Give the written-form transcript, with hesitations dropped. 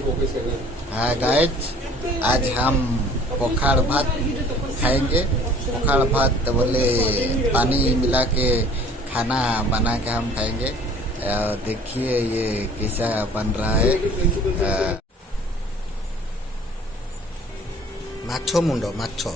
हाँ गाइज, आज हम पखाड़ भात खाएंगे। पखाड़ भात बोले पानी मिला के खाना बना के हम खाएंगे। देखिए ये कैसा बन रहा है। माछो मुंडो माछो।